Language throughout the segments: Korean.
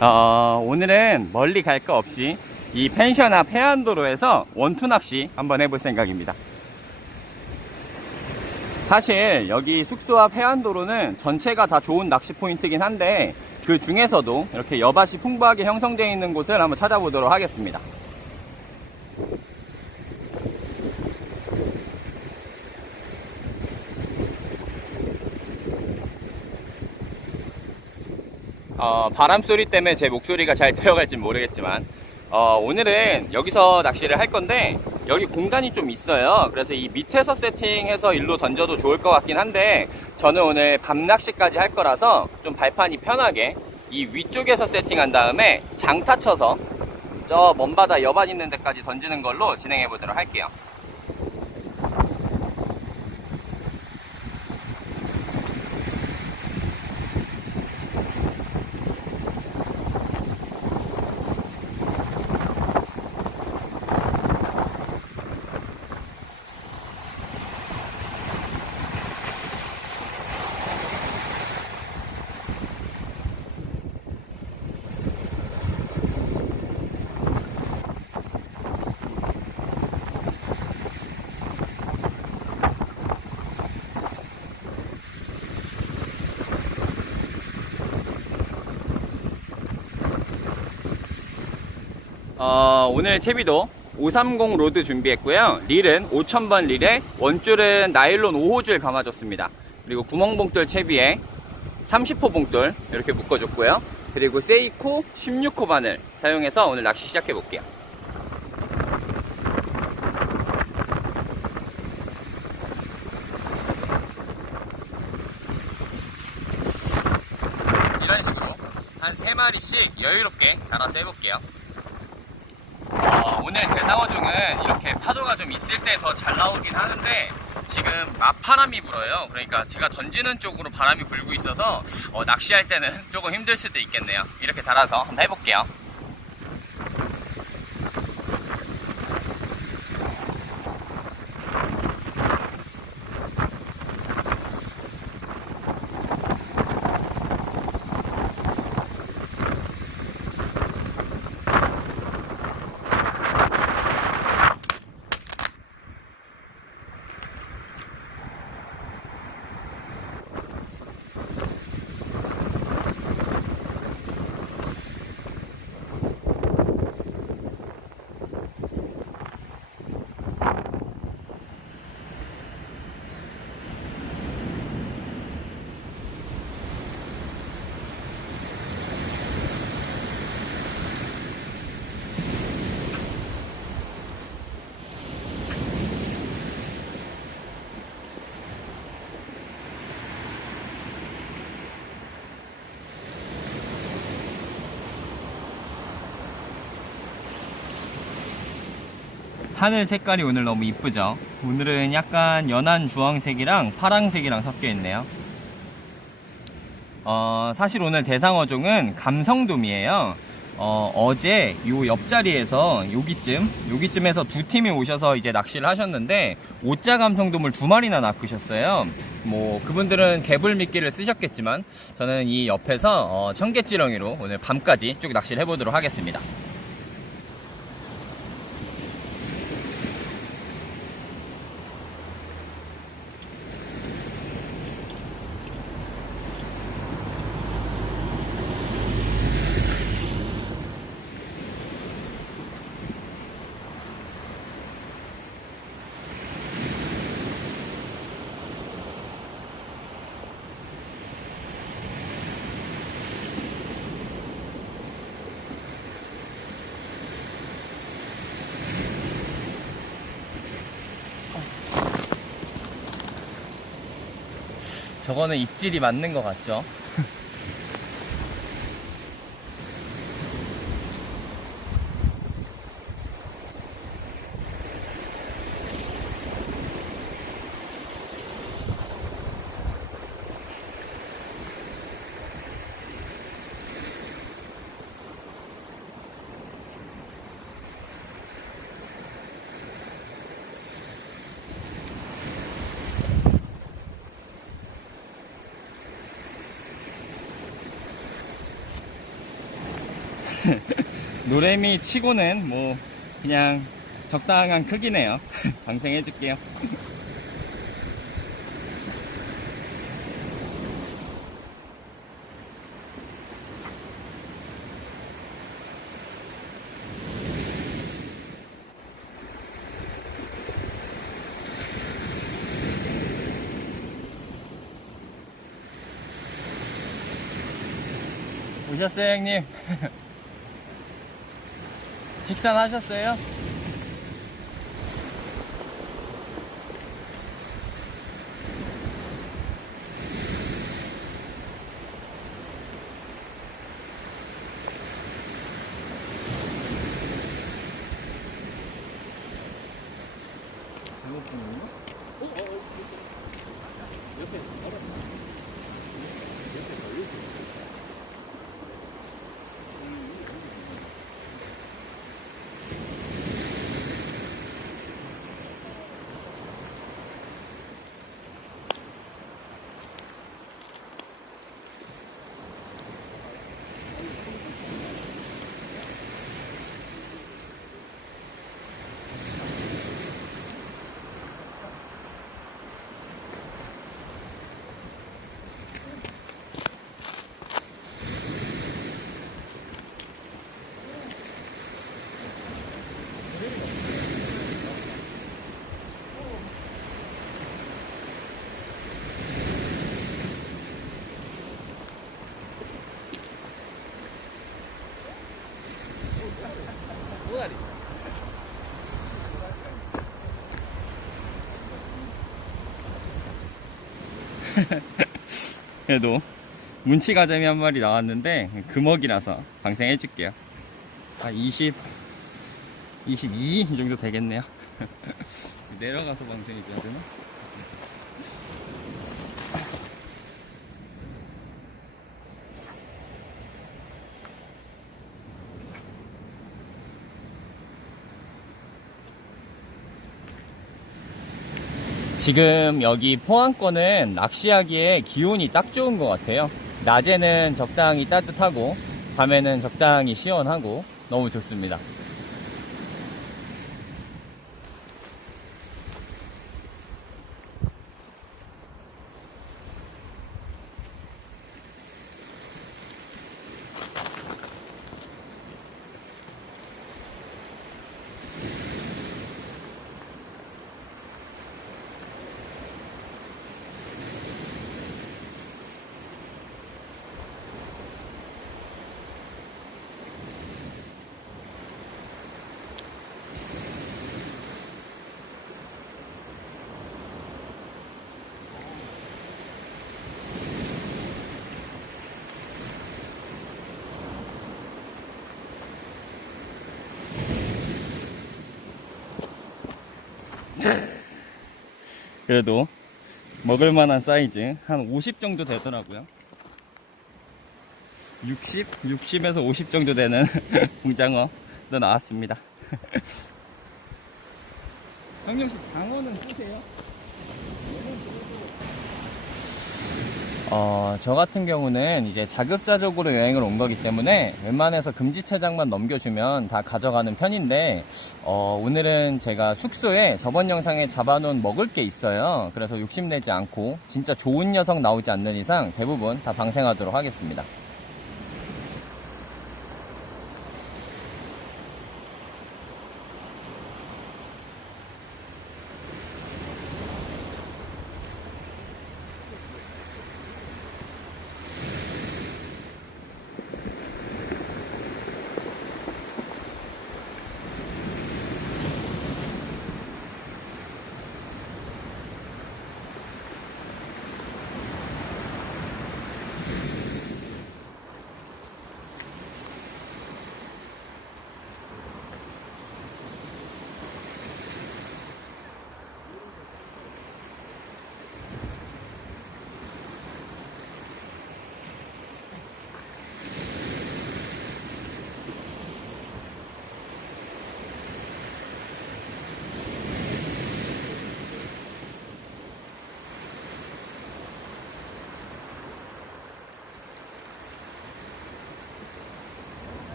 어, 오늘은 멀리 갈 거 없이 이 펜션 앞 해안도로에서 원투 낚시 한번 해볼 생각입니다. 사실 여기 숙소 앞 해안도로는 전체가 다 좋은 낚시 포인트긴 한데 그 중에서도 이렇게 여밭이 풍부하게 형성되어 있는 곳을 한번 찾아보도록 하겠습니다. 어, 바람 소리 때문에 제 목소리가 잘 들어갈지 모르겠지만 어, 오늘은 여기서 낚시를 할 건데 여기 공간이 좀 있어요. 그래서 이 밑에서 세팅해서 일로 던져도 좋을 것 같긴 한데 저는 오늘 밤 낚시까지 할 거라서 좀 발판이 편하게 이 위쪽에서 세팅한 다음에 장타 쳐서 저 먼바다 여반 있는 데까지 던지는 걸로 진행해 보도록 할게요. 어, 오늘 채비도 530 로드 준비했고요. 릴은 5000번 릴에 원줄은 나일론 5호줄 감아줬습니다. 그리고 구멍봉돌 채비에 30호 봉돌 이렇게 묶어줬고요. 그리고 세이코 16호 바늘 사용해서 오늘 낚시 시작해 볼게요. 이런 식으로 한 3마리씩 여유롭게 달아서 해볼게요. 어, 오늘 대상어종은 이렇게 파도가 좀 있을 때 더 잘 나오긴 하는데 지금 맞바람이 불어요. 그러니까 제가 던지는 쪽으로 바람이 불고 있어서 어, 낚시할 때는 조금 힘들 수도 있겠네요. 이렇게 달아서 한번 해볼게요. 하늘 색깔이 오늘 너무 이쁘죠? 오늘은 약간 연한 주황색이랑 파랑색이랑 섞여 있네요. 어, 사실 오늘 대상어종은 감성돔이에요. 어, 요 옆자리에서 여기쯤, 여기쯤에서 두 팀이 오셔서 이제 낚시를 하셨는데, 오자 감성돔을 두 마리나 낚으셨어요. 뭐, 그분들은 개불 미끼를 쓰셨겠지만, 저는 이 옆에서 어, 청개찌렁이로 오늘 밤까지 쭉 낚시를 해보도록 하겠습니다. 저거는 입질이 맞는 것 같죠? 노래미 치고는 뭐 그냥 적당한 크기네요. 방생해 줄게요. 오셨어요, 형님? 식사는 하셨어요? 그래도 문치가자미 한 마리 나왔는데 금어기라서 방생해 줄게요. 아, 20, 22 이 정도 되겠네요. 내려가서 방생해줘야 되나? 지금 여기 포항권은 낚시하기에 기온이 딱 좋은 것 같아요. 낮에는 적당히 따뜻하고, 밤에는 적당히 시원하고, 너무 좋습니다. 그래도 먹을 만한 사이즈 한 50 정도 되더라고요. 60? 60에서 50 정도 되는 붕장어도 나왔습니다. 형님 혹시 장어는 쓰세요? 어, 저 같은 경우는 이제 자급자족으로 여행을 온 거기 때문에 웬만해서 금지체장만 넘겨주면 다 가져가는 편인데, 어, 오늘은 제가 숙소에 저번 영상에 잡아놓은 먹을 게 있어요. 그래서 욕심내지 않고 진짜 좋은 녀석 나오지 않는 이상 대부분 다 방생하도록 하겠습니다.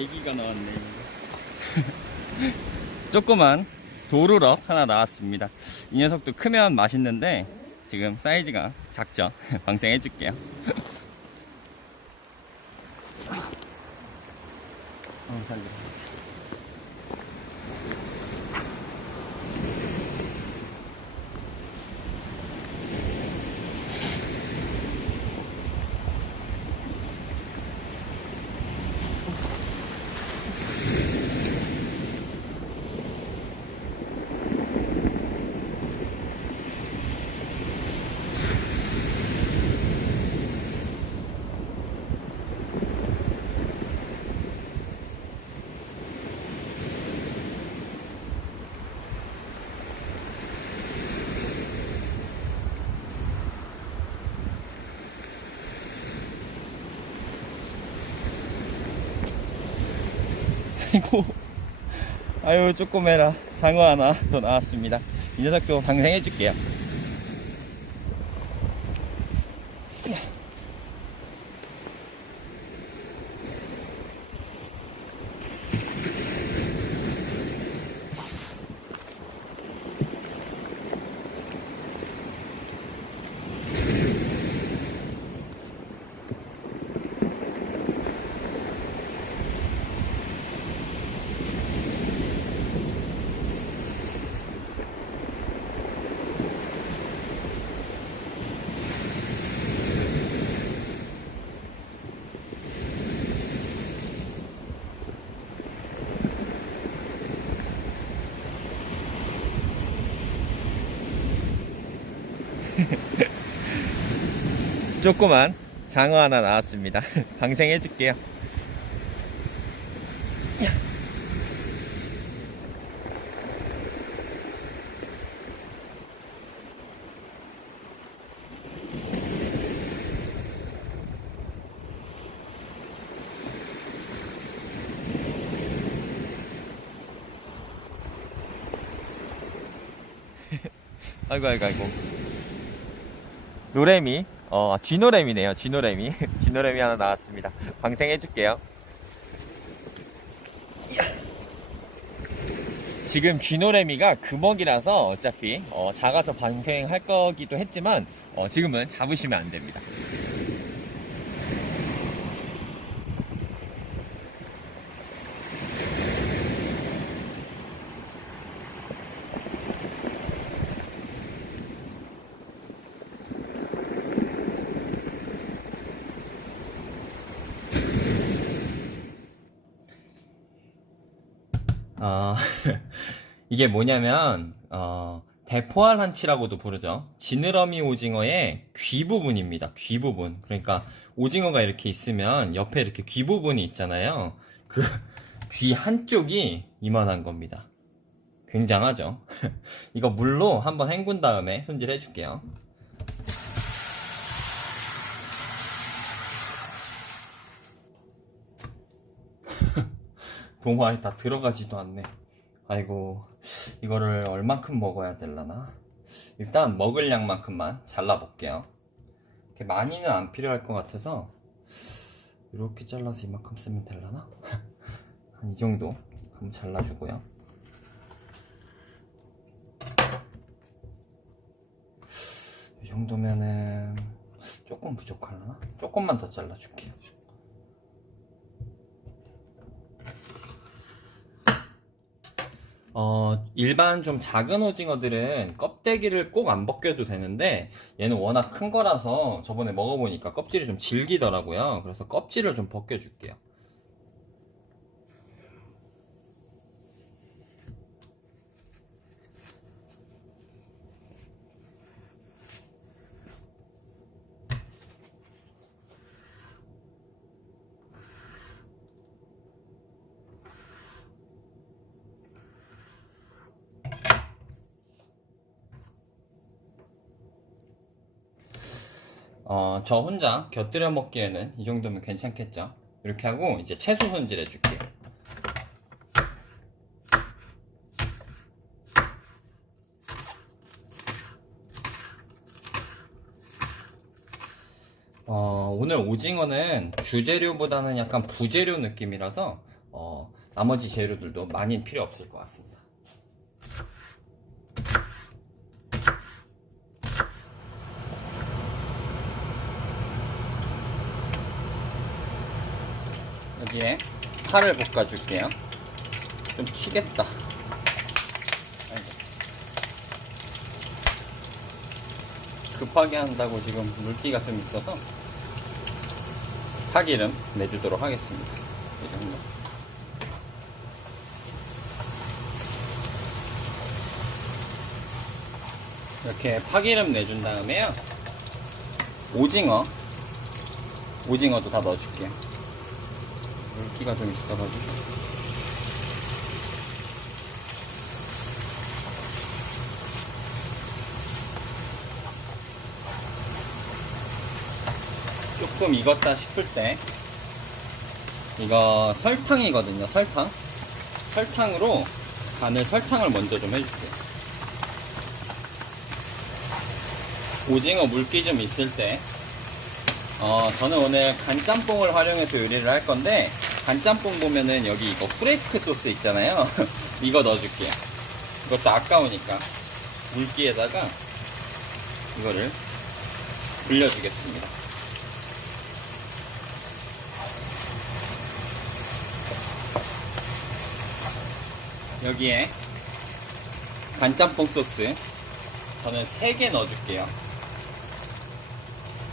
애기가 나왔네. 조그만 도루럭 하나 나왔습니다. 이 녀석도 크면 맛있는데 지금 사이즈가 작죠. 방생해줄게요. 어, 아이고. 아유 조그매라. 장어 하나 더 나왔습니다. 이 녀석도 방생해 줄게요 조그만 장어 하나 나왔습니다. 방생해 줄게요. 아이고 아이고 아이고. 노래미 어 쥐노래미네요 쥐노래미. 쥐노래미 하나 나왔습니다. 방생해 줄게요. 지금 쥐노래미가 금어기라서 어차피 어, 작아서 방생할 거기도 했지만 어, 지금은 잡으시면 안 됩니다 이게 뭐냐면, 어, 대포알 한치라고도 부르죠. 지느러미 오징어의 귀 부분입니다. 귀 부분. 그러니까 오징어가 이렇게 있으면 옆에 이렇게 귀 부분이 있잖아요. 그 귀 한쪽이 이만한 겁니다. 굉장하죠? 이거 물로 한번 헹군 다음에 손질해 줄게요. 동화에 다 들어가지도 않네. 아이고, 이거를 얼만큼 먹어야 될라나? 일단 먹을 양만큼만 잘라볼게요. 이렇게 많이는 안 필요할 것 같아서 이렇게 잘라서 이만큼 쓰면 될라나? 한 이 정도 한번 잘라주고요. 이 정도면은 조금 부족할라나? 조금만 더 잘라줄게요. 어, 일반 좀 작은 오징어들은 껍데기를 꼭 안 벗겨도 되는데 얘는 워낙 큰 거라서 저번에 먹어보니까 껍질이 좀 질기더라고요. 그래서 껍질을 좀 벗겨줄게요. 어, 저 혼자 곁들여 먹기에는 이 정도면 괜찮겠죠? 이렇게 하고 이제 채소 손질해 줄게요. 어, 오늘 오징어는 주재료보다는 약간 부재료 느낌이라서 어, 어, 나머지 재료들도 많이 필요 없을 것 같습니다. 여기에 파를 볶아줄게요. 좀 튀겠다. 급하게 한다고 지금 물기가 좀 있어서 파기름 내주도록 하겠습니다. 이 정도. 이렇게 파기름 내준 다음에요. 오징어. 오징어도 다 넣어줄게요. 물기가 좀 있어가지고. 조금 익었다 싶을 때 이거 설탕이거든요 설탕. 설탕으로 간을 설탕을 먼저 좀 해줄게요 오징어 물기 좀 있을 때. 어, 저는 오늘 간짬뽕을 활용해서 요리를 할 건데 간짬뽕 보면은 여기 이거 후레이크 소스 있잖아요. 이거 넣어줄게요. 이것도 아까우니까 물기에다가 이거를 불려주겠습니다. 여기에 간짬뽕 소스 저는 3개 넣어줄게요.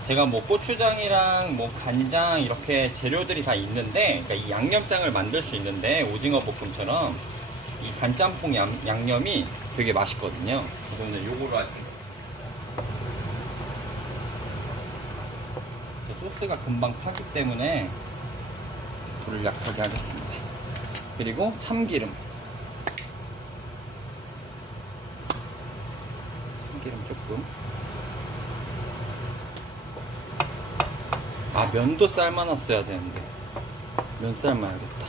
제가 뭐 고추장이랑 뭐 간장 이렇게 재료들이 다 있는데 그러니까 이 양념장을 만들 수 있는데 오징어 볶음처럼 이 간짬뽕 양, 양념이 되게 맛있거든요. 그거는 요거로 저 소스가 금방 타기 때문에 불을 약하게 하겠습니다. 그리고 참기름 참기름 조금. 아, 면도 삶아놨어야 되는데. 면 삶아야겠다.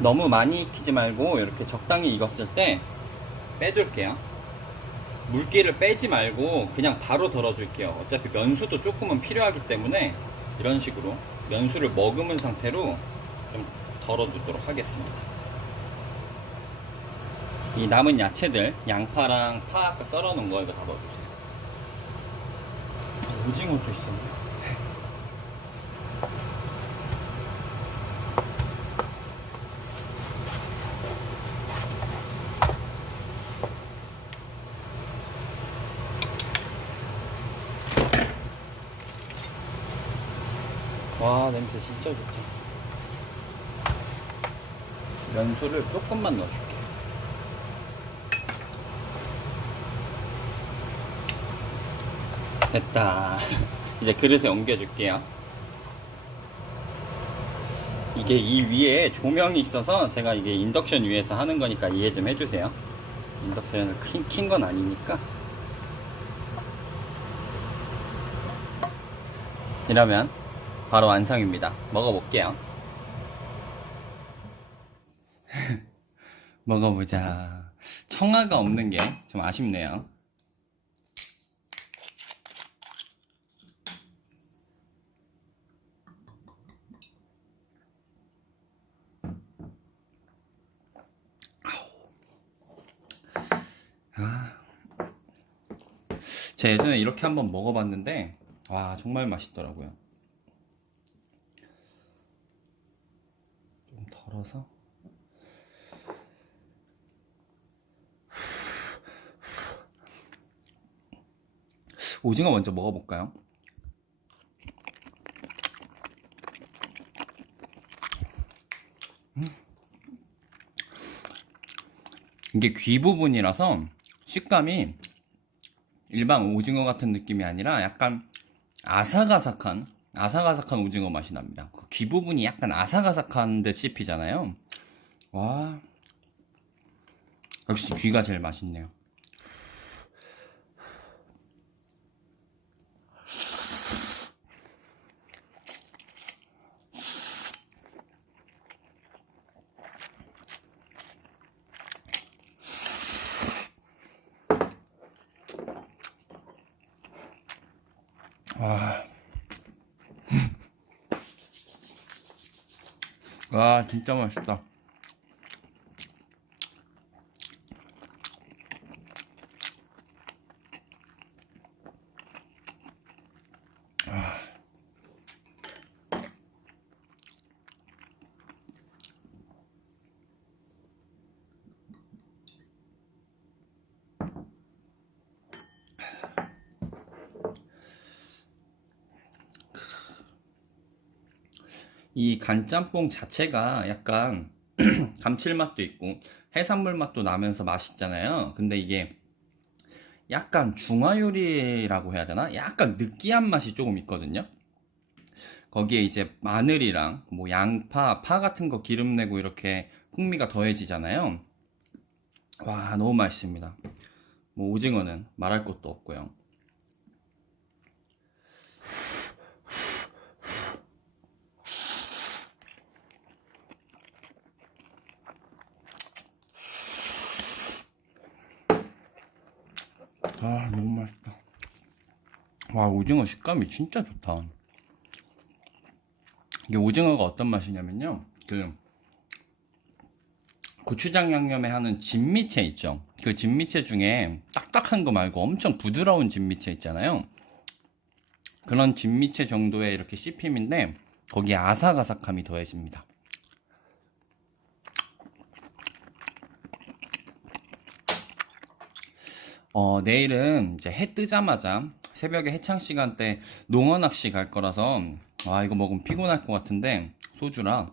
너무 많이 익히지 말고, 이렇게 적당히 익었을 때 빼둘게요. 물기를 빼지 말고, 그냥 바로 덜어줄게요. 어차피 면수도 조금은 필요하기 때문에, 이런 식으로 면수를 머금은 상태로 좀 덜어두도록 하겠습니다. 이 남은 야채들 양파랑 파 아까 썰어 놓은 거 이거 다 넣어주세요 아, 오징어도 있었네. 와 냄새 진짜 좋다. 면수를 조금만 넣어줄 됐다. 이제 그릇에 옮겨줄게요. 이게 이 위에 조명이 있어서 제가 이게 인덕션 위에서 하는 거니까 이해 좀 해주세요. 인덕션을 킨 건 아니니까. 이러면 바로 완성입니다. 먹어볼게요. 먹어보자. 청아가 없는 게 좀 아쉽네요. 제가 예전에 이렇게 한번 먹어봤는데 와 정말 맛있더라고요 좀 덜어서 오징어 먼저 먹어볼까요? 음. 이게 귀 부분이라서 식감이 일반 오징어 같은 느낌이 아니라 약간 아삭아삭한 아삭아삭한 오징어 맛이 납니다. 그 귀 부분이 약간 아삭아삭한 듯 씹히잖아요. 와 역시 귀가 제일 맛있네요. 와 진짜 맛있다. 이 간짬뽕 자체가 약간 감칠맛도 있고 해산물 맛도 나면서 맛있잖아요. 근데 이게 약간 중화요리라고 해야 되나? 약간 느끼한 맛이 조금 있거든요. 거기에 이제 마늘이랑 뭐 양파, 파 같은 거 기름 내고 이렇게 풍미가 더해지잖아요. 와, 너무 맛있습니다. 뭐 오징어는 말할 것도 없고요. 아, 너무 맛있다. 와, 오징어 식감이 진짜 좋다. 이게 오징어가 어떤 맛이냐면요. 그, 고추장 양념에 하는 진미채 있죠. 그 진미채 중에 딱딱한 거 말고 엄청 부드러운 진미채 있잖아요. 그런 진미채 정도의 이렇게 씹힘인데, 거기에 아삭아삭함이 더해집니다. 어, 내일은 이제 해 뜨자마자 새벽에 해창 시간대 농어 낚시 갈 거라서 아, 이거 먹으면 피곤할 것 같은데 소주랑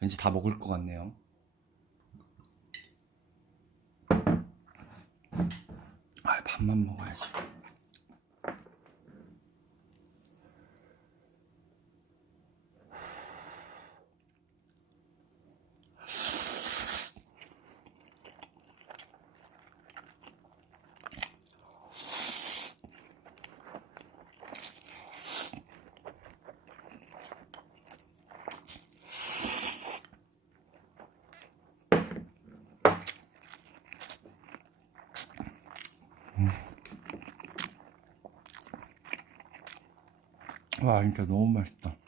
왠지 다 먹을 것 같네요. 아, 밥만 먹어야지. 와, 진짜 너무 맛있다.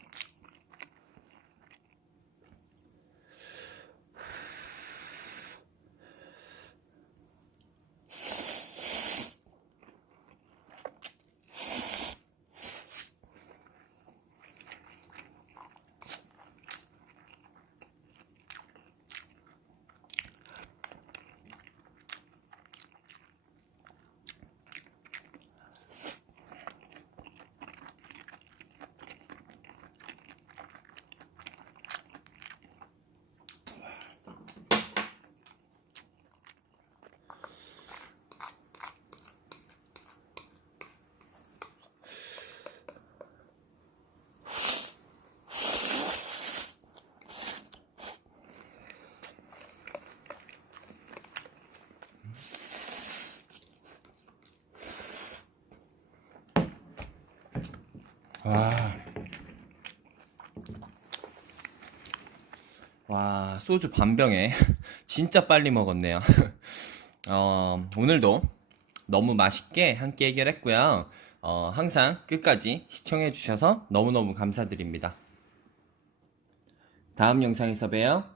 와. 와, 소주 반병에 진짜 빨리 먹었네요. 어, 오늘도 너무 맛있게 함께 해결했고요. 어, 항상 끝까지 시청해 주셔서 너무너무 감사드립니다. 다음 영상에서 봬요.